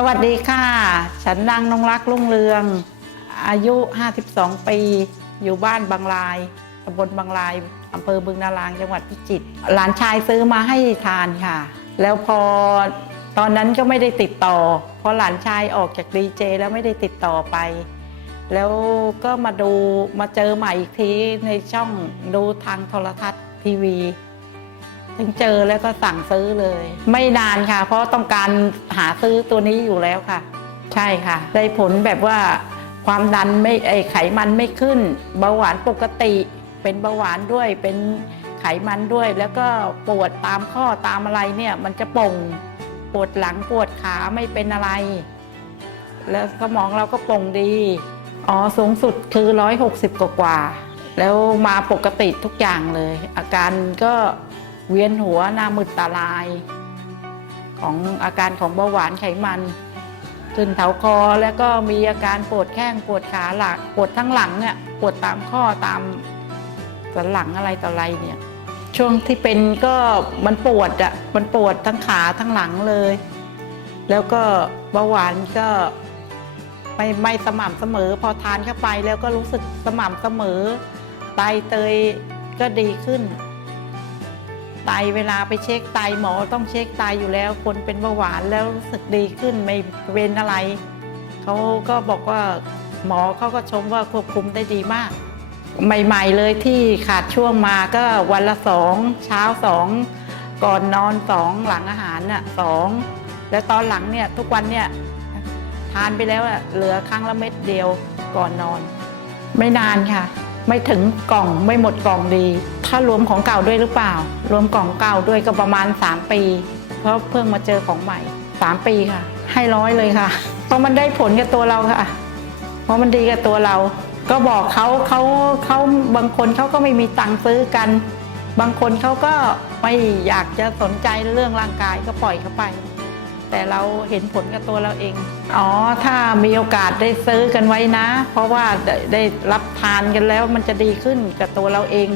สวัสดีค่ะ ฉันนางนงรักลุ่งเรือง อายุ 52 ปี อยู่บ้านบางลายตำบลบางลายอำเภอบึงนารางจังหวัดพิจิตรหลานชายซื้อมาให้ทานค่ะ แล้วพอตอนนั้นก็ไม่ได้ติดต่อพอหลานชายออกจากดีเจแล้วไม่ได้ติดต่อไป แล้วก็มาดูมาเจอใหม่อีกทีในช่องดูทางโทรทัศน์ทีวี ถึงเจอแล้วก็สั่งซื้อเลย ไม่นานค่ะ เพราะต้องการหาซื้อตัวนี้อยู่แล้วค่ะ ใช่ค่ะ ได้ผลแบบว่าความดันไม่ไอไขมันไม่ขึ้น เบาหวานปกติ เป็นเบาหวานด้วยเป็นไขมันด้วย แล้วก็ปวดตามข้อตามอะไรเนี่ย มันจะป่งปวดหลังปวดขาไม่เป็นอะไร แล้วสมองเราก็ป่งดีอ๋อสูงสุดคือ 160 กว่ากว่า แล้วมาปกติทุกอย่างเลย อาการก็ เวียนหัวหน้ามืดตาลาย ของอาการของเบาหวานไขมันขึ้นเถาคอแล้วก็มีอาการปวดแข้งปวดขาหลักปวดทั้งหลังเนี่ยปวดตามข้อตามสันหลังอะไรต่ออะไรเนี่ย ช่วงที่เป็นก็มันปวดอะมันปวดทั้งขาทั้งหลังเลย แล้วก็เบาหวานก็ไม่ไม่สม่ำเสมอ พอทานเข้าไปแล้วก็รู้สึกสม่ำเสมอไตเตยก็ดีขึ้น ไตเวลาไปเช็คไตหมอต้องเช็คไตอยู่แล้ว คนเป็นเบาหวานแล้วรู้สึกดีขึ้นไม่เป็นอะไร เขาก็บอกว่าหมอเขาก็ชมว่าควบคุมได้ดีมาก ใหม่ ๆ เลยที่ขาดช่วงมาก็วันละสองเช้าสองก่อนนอนสองหลังอาหารน่ะสองแล้วตอนหลังเนี่ยทุกวันเนี่ยทานไปแล้วอะเหลือครั้งละเม็ดเดียวก่อนนอน ไม่นานค่ะ ไม่ถึงกล่องไม่หมดกล่องดี ถ้ารวมของเก่าด้วยหรือเปล่า รวมกล่องเก่าด้วยก็ประมาณ 3 ปี เพราะเพิ่งมาเจอของใหม่ 3 ปีค่ะ ให้ร้อยเลยค่ะ เพราะมันได้ผลกับตัวเราค่ะ เพราะมันดีกับตัวเรา ก็บอกเขาเขาเขาบางคนเขาก็ไม่มีตังค์ซื้อกัน บางคนเขาก็ไม่อยากจะสนใจเรื่องร่างกายก็ปล่อยเขาไป แต่เราเห็นผลกับตัวเราเอง อ๋อ ถ้ามีโอกาสได้ซื้อกันไว้นะ เพราะว่าได้ได้รับทานกันแล้วมันจะดีขึ้นกับตัวเราเอง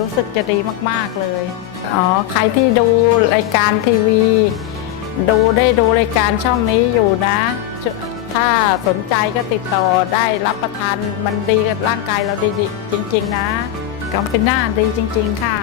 รู้สึกจะดีมาก ๆ เลย อ๋อ ใครที่ดูรายการทีวี ดูได้ดูรายการช่องนี้อยู่นะ ถ้าสนใจก็ติดต่อได้รับประทานมันดีกับร่างกายเราดีจริง ๆ นะกำเป็นหน้าดีจริง ๆ ค่ะ